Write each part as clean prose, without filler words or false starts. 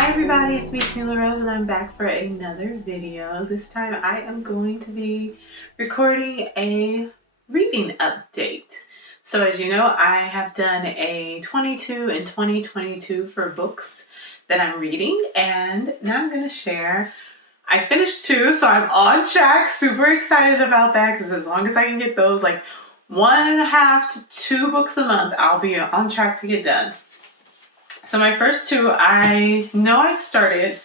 Hi everybody, it's me, Kamilah Rose, and I'm back for another video. This time I am going to be recording a reading update. So as you know, I have done a 22 and 2022 for books that I'm reading, and now I'm going to share. I finished 2, so I'm on track. Super excited about that because as long as I can get those like 1.5 to 2 books a month, I'll be on track to get done. So my first 2, I know I started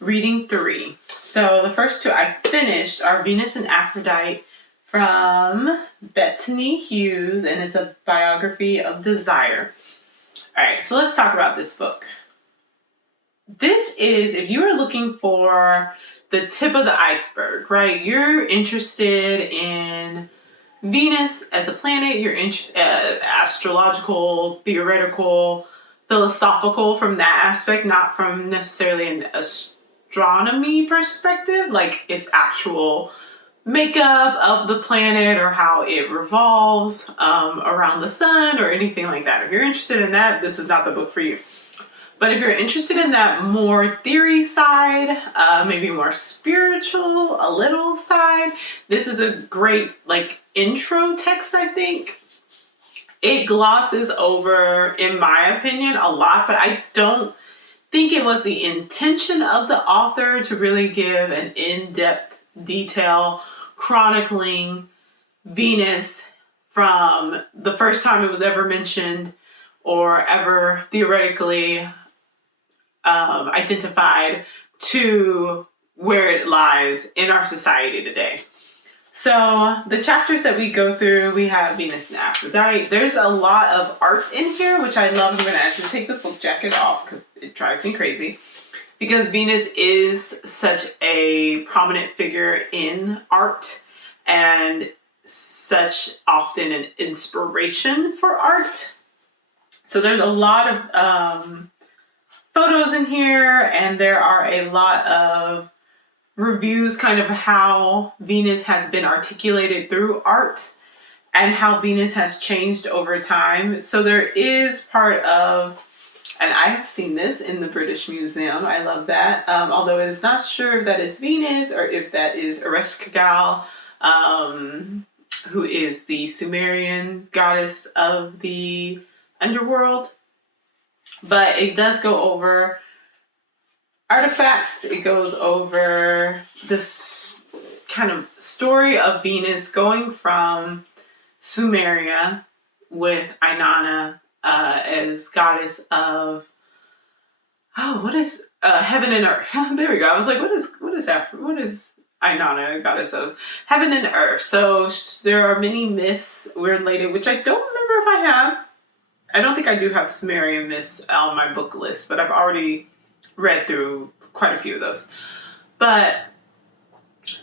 reading 3. So the first 2 I finished are Venus and Aphrodite from Bettany Hughes, and it's a biography of desire. All right, so let's talk about this book. This is, if you are looking for the tip of the iceberg, right? You're interested in Venus as a planet, you're interested astrological, theoretical, philosophical from that aspect, not from necessarily an astronomy perspective, like its actual makeup of the planet or how it revolves around the sun or anything like that. If you're interested in that, this is not the book for you. But if you're interested in that more theory side, maybe more spiritual, a little side, this is a great like intro text, I think. It glosses over, in my opinion, a lot, but I don't think it was the intention of the author to really give an in-depth detail chronicling Venus from the first time it was ever mentioned or ever theoretically identified to where it lies in our society today. So the chapters that we go through, we have Venus and Aphrodite. There's a lot of art in here, which I love. I'm going to actually take the book jacket off because it drives me crazy. Because Venus is such a prominent figure in art and such often an inspiration for art. So there's a lot of photos in here, and there are a lot of reviews kind of how Venus has been articulated through art and how Venus has changed over time. So there is part of, and I have seen this in the British Museum, I love that, although it is not sure if that is Venus or if that is Ereshkigal, who is the Sumerian goddess of the underworld. But it does go over artifacts. It goes over this kind of story of Venus going from Sumeria with Inanna as goddess of heaven and earth. There we go. I was like, what is Inanna, goddess of heaven and earth? So there are many myths related, which I don't remember if I have. I don't think I do have Sumerian myths on my book list, but I've already read through quite a few of those. But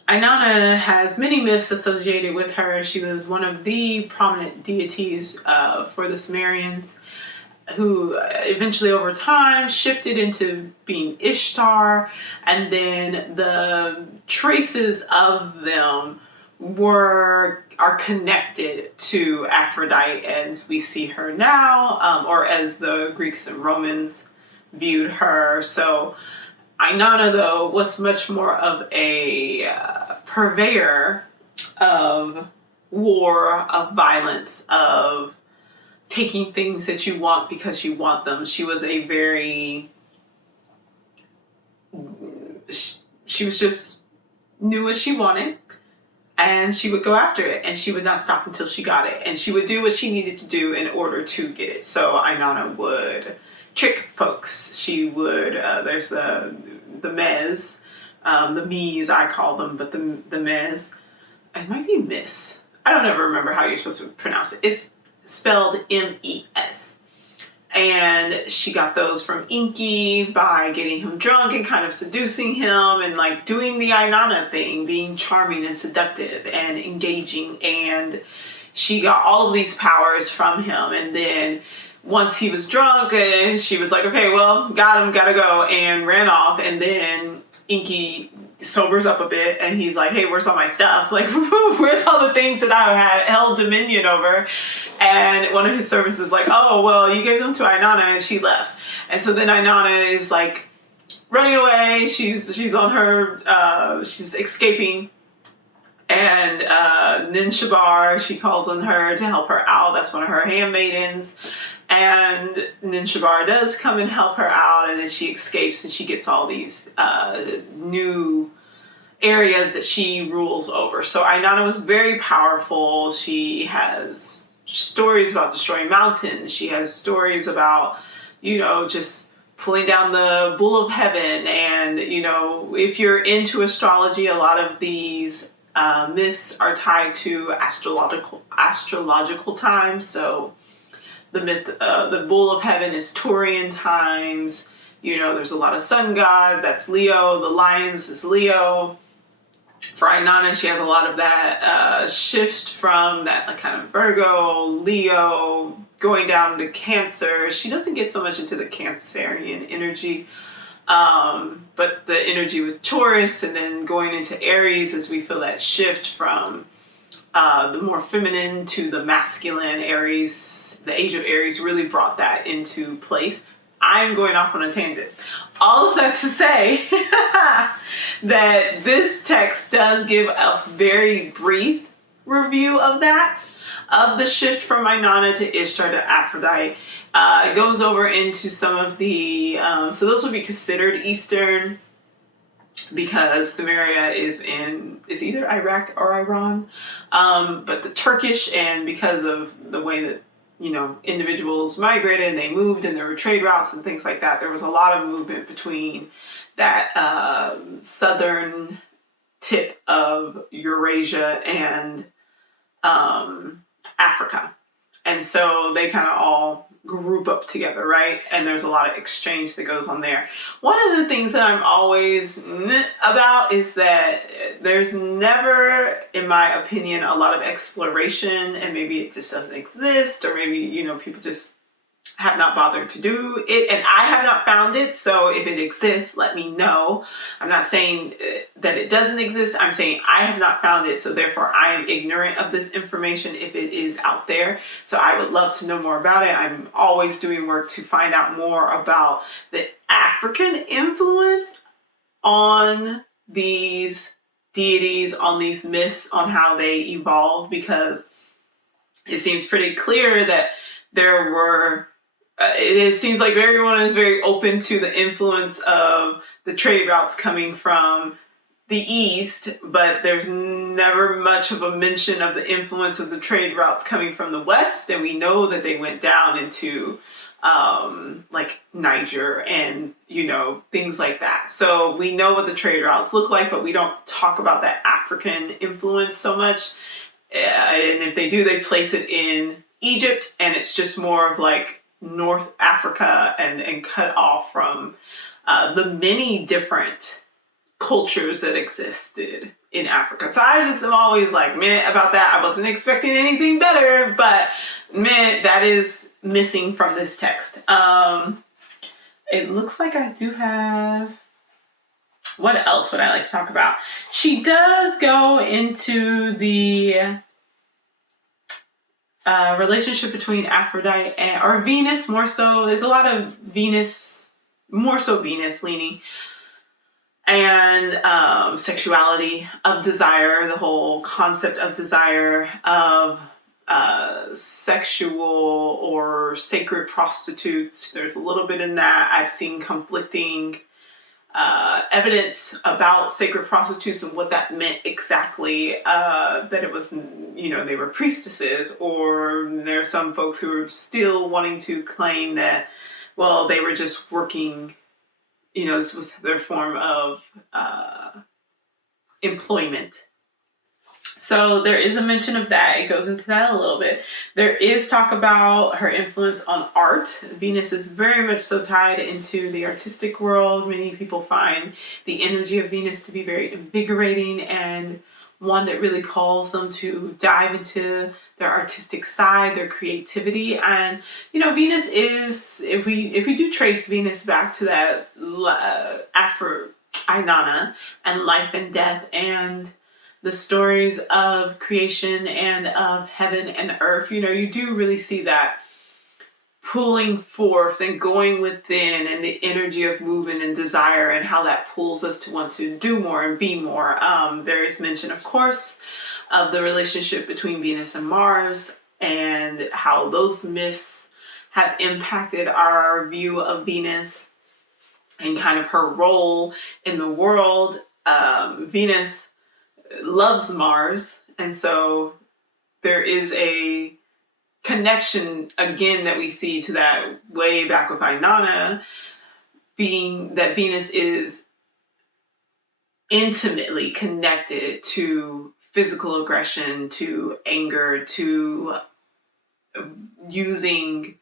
Inanna has many myths associated with her. She was one of the prominent deities for the Sumerians, who eventually over time shifted into being Ishtar, and then the traces of them are connected to Aphrodite as we see her now, or as the Greeks and Romans viewed her. So Inanna, though, was much more of a purveyor of war, of violence, of taking things that you want because you want them. She was a very, she was just knew what she wanted, and she would go after it, and she would not stop until she got it, and she would do what she needed to do in order to get it. So Inanna would trick folks. She would, there's the mez, the me's I call them, but the mez, it might be miss. I don't ever remember how you're supposed to pronounce it. It's spelled M-E-S. And she got those from Inky by getting him drunk and kind of seducing him and like doing the Inanna thing, being charming and seductive and engaging. And she got all of these powers from him. And then once he was drunk, she was like, okay, well, got him, gotta go, and ran off. And then Inky sobers up a bit, and he's like, hey, where's all my stuff? Like, where's all the things that I had held dominion over? And one of his servants is like, oh, well, you gave them to Inanna and she left. And so then Inanna is like running away. She's on her, she's escaping. And Ninshabar, she calls on her to help her out. That's one of her handmaidens. And Ninshabar does come and help her out, and then she escapes and she gets all these new areas that she rules over. So Inanna was very powerful. She has stories about destroying mountains. She has stories about, you know, just pulling down the bull of heaven. And, you know, if you're into astrology, a lot of these myths are tied to astrological times. So the myth, the bull of heaven is Taurian times. You know, there's a lot of sun god, that's Leo. The lions is Leo. For Inanna, she has a lot of that shift from that like kind of Virgo, Leo, going down to Cancer. She doesn't get so much into the Cancerian energy, but the energy with Taurus and then going into Aries as we feel that shift from the more feminine to the masculine. Aries, the age of Aries really brought that into place. I'm going off on a tangent. All of that to say that this text does give a very brief review of that, of the shift from Inanna to Ishtar to Aphrodite. It goes over into some of the, so those would be considered Eastern, because Sumeria is either Iraq or Iran, but the Turkish, and because of the way that, you know, individuals migrated and they moved and there were trade routes and things like that, there was a lot of movement between that southern tip of Eurasia and Africa. And so they kind of all group up together, right? And there's a lot of exchange that goes on there. One of the things that I'm always about is that there's never, in my opinion, a lot of exploration, and maybe it just doesn't exist, or maybe, you know, people just have not bothered to do it, and I have not found it. So if it exists, let me know. I'm not saying that it doesn't exist. I'm saying I have not found it, so therefore I am ignorant of this information if it is out there. So I would love to know more about it. I'm always doing work to find out more about the African influence on these deities, on these myths, on how they evolved, because it seems pretty clear that there were it seems like everyone is very open to the influence of the trade routes coming from the East, but there's never much of a mention of the influence of the trade routes coming from the West. And we know that they went down into like Niger and, you know, things like that. So we know what the trade routes look like, but we don't talk about that African influence so much. And if they do, they place it in Egypt, and it's just more of like North Africa and cut off from the many different cultures that existed in Africa. So I just am always like, meh, about that. I wasn't expecting anything better, but meh, that is missing from this text. It looks like I do have, what else would I like to talk about? She does go into the relationship between Aphrodite or Venus, more so. There's a lot of Venus, more so Venus leaning, and sexuality, of desire, the whole concept of desire, of sexual or sacred prostitutes. There's a little bit in that. I've seen conflicting evidence about sacred prostitutes and what that meant exactly, that it was, you know, they were priestesses, or there are some folks who are still wanting to claim that, well, they were just working, you know, this was their form of employment. So there is a mention of that. It goes into that a little bit. There is talk about her influence on art. Venus is very much so tied into the artistic world. Many people find the energy of Venus to be very invigorating and one that really calls them to dive into their artistic side, their creativity. And, you know, Venus is, if we do trace Venus back to that Inanna and life and death and the stories of creation and of heaven and earth, you do really see that pulling forth and going within, and the energy of movement and desire, and how that pulls us to want to do more and be more. There is mention, of course, of the relationship between Venus and Mars, and how those myths have impacted our view of Venus and kind of her role in the world. Venus loves Mars, and so there is a connection again that we see to that way back with Inanna, being that Venus is intimately connected to physical aggression, to anger, to using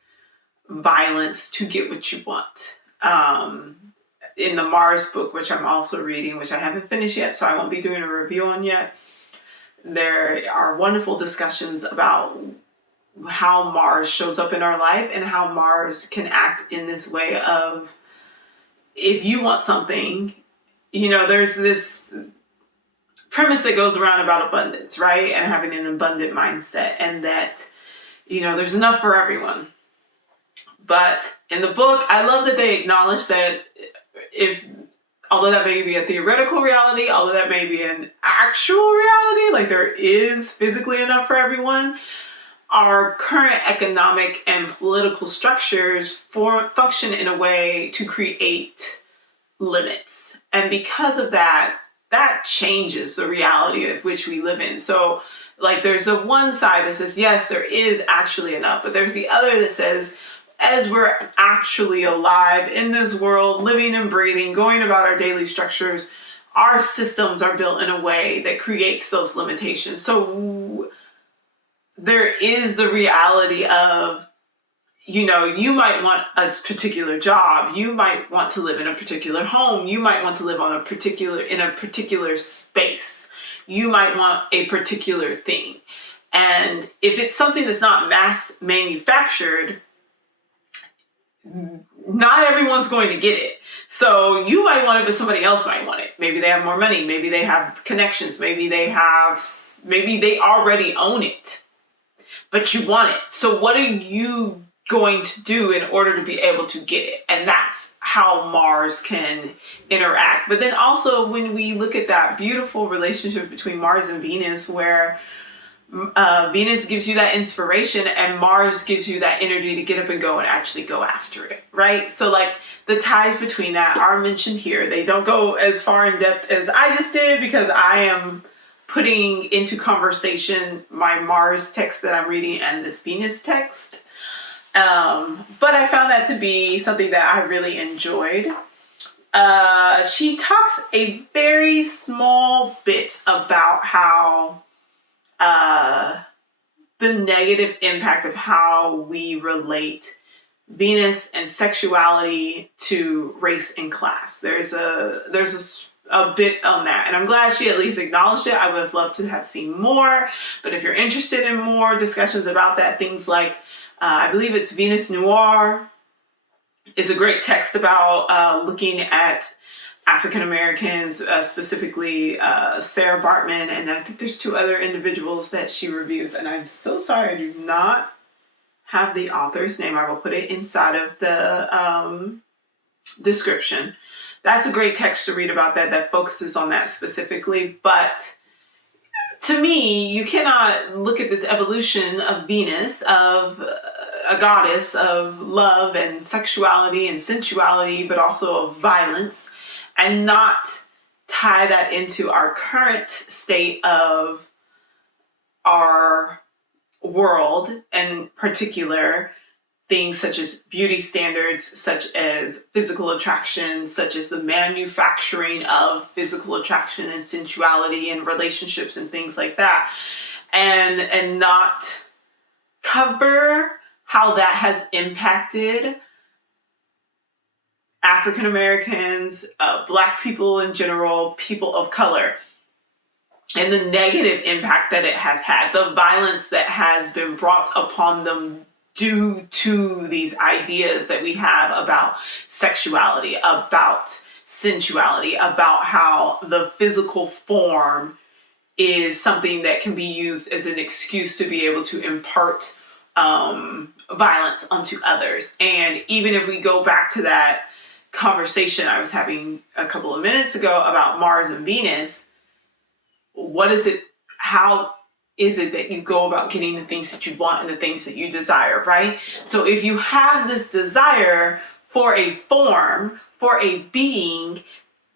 violence to get what you want. In the Mars book, which I'm also reading, which I haven't finished yet, so I won't be doing a review on yet, there are wonderful discussions about how Mars shows up in our life and how Mars can act in this way of, if you want something, there's this premise that goes around about abundance, right? And having an abundant mindset, and that, there's enough for everyone. But in the book, I love that they acknowledge that although that may be a theoretical reality, although that may be an actual reality, like there is physically enough for everyone, our current economic and political structures function in a way to create limits. And because of that, that changes the reality of which we live in. So like there's the one side that says, yes, there is actually enough, but there's the other that says, as we're actually alive in this world, living and breathing, going about our daily structures, our systems are built in a way that creates those limitations. So there is the reality of, you might want a particular job, you might want to live in a particular home, you might want to live in a particular space, you might want a particular thing. And if it's something that's not mass manufactured, not everyone's going to get it. So you might want it, but somebody else might want it. Maybe they have more money, maybe they have connections, maybe they already own it, but you want it. So what are you going to do in order to be able to get it? And that's how Mars can interact. But then also when we look at that beautiful relationship between Mars and Venus, where Venus gives you that inspiration and Mars gives you that energy to get up and go and actually go after it, right? So like the ties between that are mentioned here. They don't go as far in depth as I just did, because I am putting into conversation my Mars text that I'm reading and this Venus text. But I found that to be something that I really enjoyed. She talks a very small bit about how the negative impact of how we relate Venus and sexuality to race and class. There's a bit on that, and I'm glad she at least acknowledged it. I would have loved to have seen more, but if you're interested in more discussions about that, things like I believe it's Venus Noir is a great text about looking at African Americans, specifically Sarah Bartman, and I think there's two other individuals that she reviews, and I'm so sorry I do not have the author's name. I will put it inside of the description. That's a great text to read about that focuses on that specifically. But to me, you cannot look at this evolution of Venus, of a goddess of love and sexuality and sensuality, but also of violence, and not tie that into our current state of our world, and particular things such as beauty standards, such as physical attraction, such as the manufacturing of physical attraction and sensuality and relationships and things like that, and not cover how that has impacted African Americans, Black people in general, people of color, and the negative impact that it has had, the violence that has been brought upon them due to these ideas that we have about sexuality, about sensuality, about how the physical form is something that can be used as an excuse to be able to impart violence onto others. And even if we go back to that conversation I was having a couple of minutes ago about Mars and Venus, what is it, how is it that you go about getting the things that you want and the things that you desire, right? So if you have this desire for a form, for a being,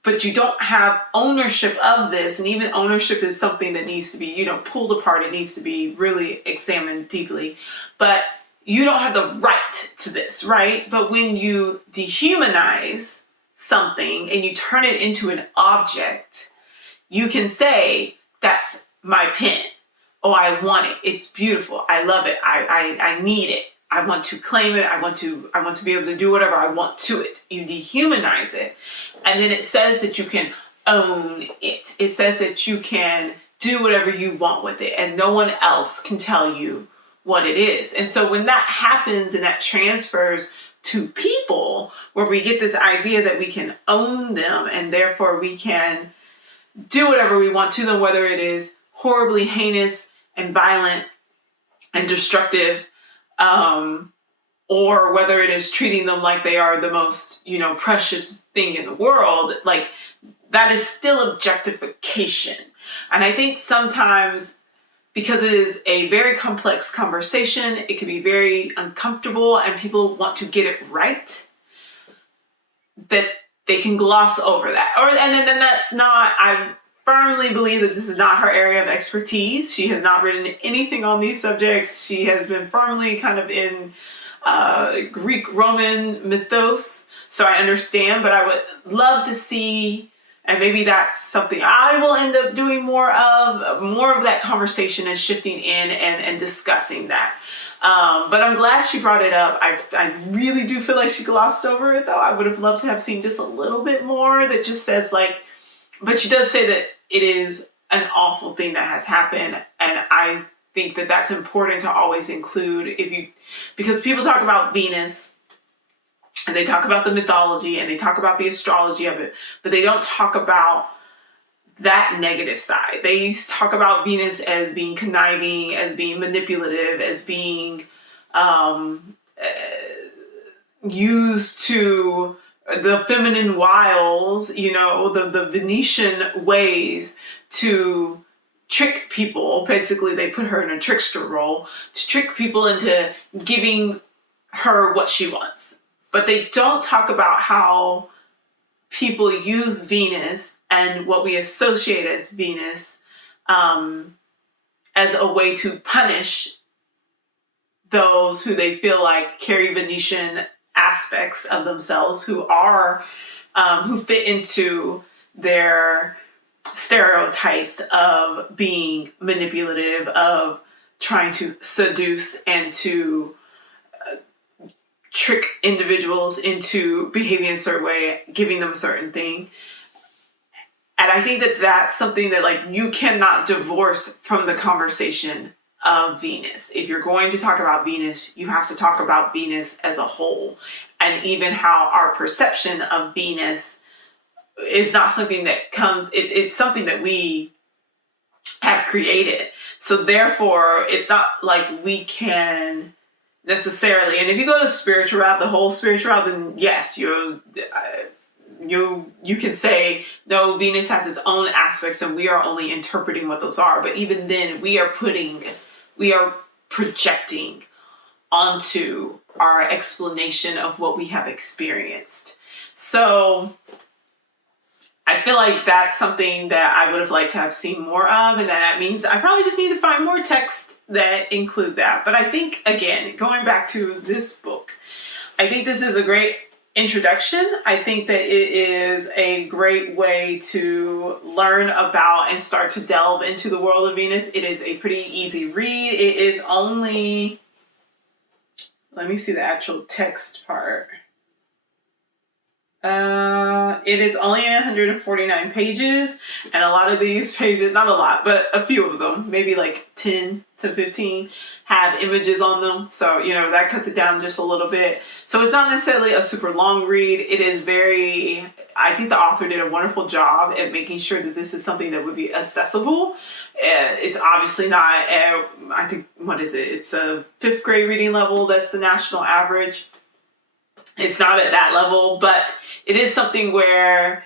but you don't have ownership of this, and even ownership is something that needs to be, pulled apart. It needs to be really examined deeply. But you don't have the right to this, right? But when you dehumanize something and you turn it into an object, you can say, that's my pen. Oh, I want it. It's beautiful. I love it. I need it. I want to claim it. I want to be able to do whatever I want to it. You dehumanize it. And then it says that you can own it. It says that you can do whatever you want with it, and no one else can tell you what it is. And so when that happens and that transfers to people, where we get this idea that we can own them and therefore we can do whatever we want to them, whether it is horribly heinous and violent and destructive, or whether it is treating them like they are the most, precious thing in the world, like that is still objectification. And I think sometimes, because it is a very complex conversation, it can be very uncomfortable and people want to get it right, that they can gloss over that. And then that's not, I firmly believe that this is not her area of expertise. She has not written anything on these subjects. She has been firmly kind of in Greek Roman mythos. So I understand, but I would love to see, and maybe that's something I will end up doing more of that conversation and shifting in and discussing that. But I'm glad she brought it up. I really do feel like she glossed over it, though. I would have loved to have seen just a little bit more that just says but she does say that it is an awful thing that has happened. And I think that that's important to always include, because people talk about Venus and they talk about the mythology and they talk about the astrology of it, but they don't talk about that negative side. They talk about Venus as being conniving, as being manipulative, as being used to the feminine wiles, the Venetian ways to trick people. Basically, they put her in a trickster role to trick people into giving her what she wants. But they don't talk about how people use Venus and what we associate as Venus as a way to punish those who they feel like carry Venetian aspects of themselves, who fit into their stereotypes of being manipulative, of trying to seduce and to trick individuals into behaving a certain way, giving them a certain thing. And I think that that's something that you cannot divorce from the conversation of Venus. If you're going to talk about Venus, you have to talk about Venus as a whole, and even how our perception of Venus is not something that comes, it's something that we have created. So therefore, it's not like we can necessarily, and if you go to spiritual route, the whole spiritual route, then yes, you can say, no, Venus has its own aspects and we are only interpreting what those are. But even then, we are projecting onto our explanation of what we have experienced. So I feel like that's something that I would have liked to have seen more of, and that means I probably just need to find more text that include that. But I think, again, going back to this book, I think this is a great introduction. I think that it is a great way to learn about and start to delve into the world of Venus. It is a pretty easy read. It is only, let me see the actual text part. It is only 149 pages, and a lot of these pages, not a lot, but a few of them, maybe like 10 to 15, have images on them. So, you know, that cuts it down just a little bit. So it's not necessarily a super long read. It is very, I think the author did a wonderful job at making sure that this is something that would be accessible. It's obviously not, I think, what is it? It's a 5th grade reading level. That's the national average. It's not at that level, but it is something where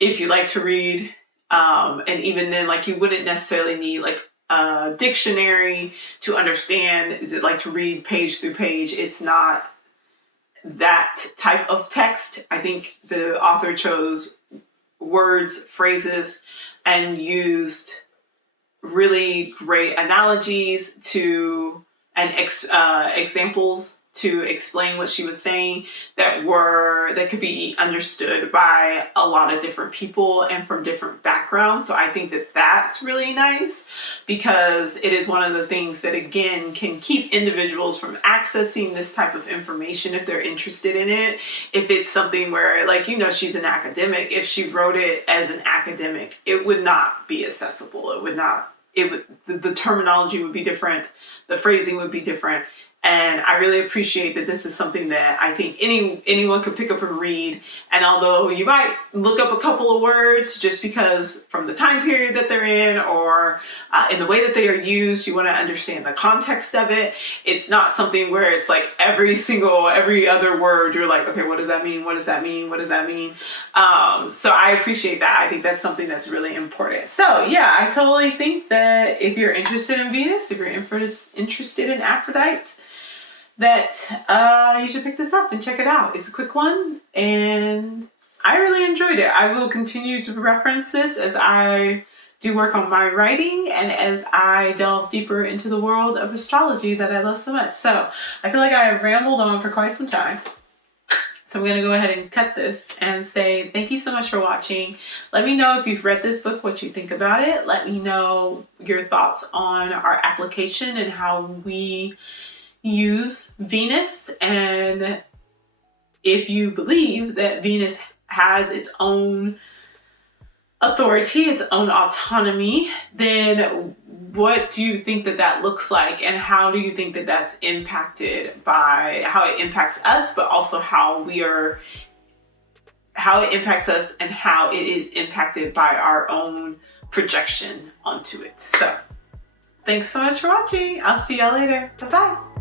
if you like to read, and even then, like, you wouldn't necessarily need like a dictionary to understand, is it like to read page through page. It's not that type of text. I think the author chose words, phrases, and used really great analogies to and examples to explain what she was saying that could be understood by a lot of different people and from different backgrounds. So I think that that's really nice, because it is one of the things that, again, can keep individuals from accessing this type of information if they're interested in it. If it's something where, like, you know, she's an academic, if she wrote it as an academic, it would not be accessible. The terminology would be different, the phrasing would be different. And I really appreciate that this is something that I think anyone could pick up and read. And although you might look up a couple of words just because from the time period that they're in, or in the way that they are used, you want to understand the context of it. It's not something where it's like every other word, you're like, okay, what does that mean? What does that mean? What does that mean? So I appreciate that. I think that's something that's really important. So yeah, I totally think that if you're interested in Venus, if you're interested in Aphrodite, that you should pick this up and check it out. It's a quick one, and I really enjoyed it. I will continue to reference this as I do work on my writing and as I delve deeper into the world of astrology that I love so much. So I feel like I have rambled on for quite some time. So I'm going to go ahead and cut this and say thank you so much for watching. Let me know if you've read this book, what you think about it. Let me know your thoughts on our application and how we use Venus, and if you believe that Venus has its own authority, its own autonomy, then what do you think that looks like, and how do you think that that's impacted by how it impacts us, but also how it impacts us and how it is impacted by our own projection onto it. So thanks so much for watching. I'll see y'all later. Bye-bye.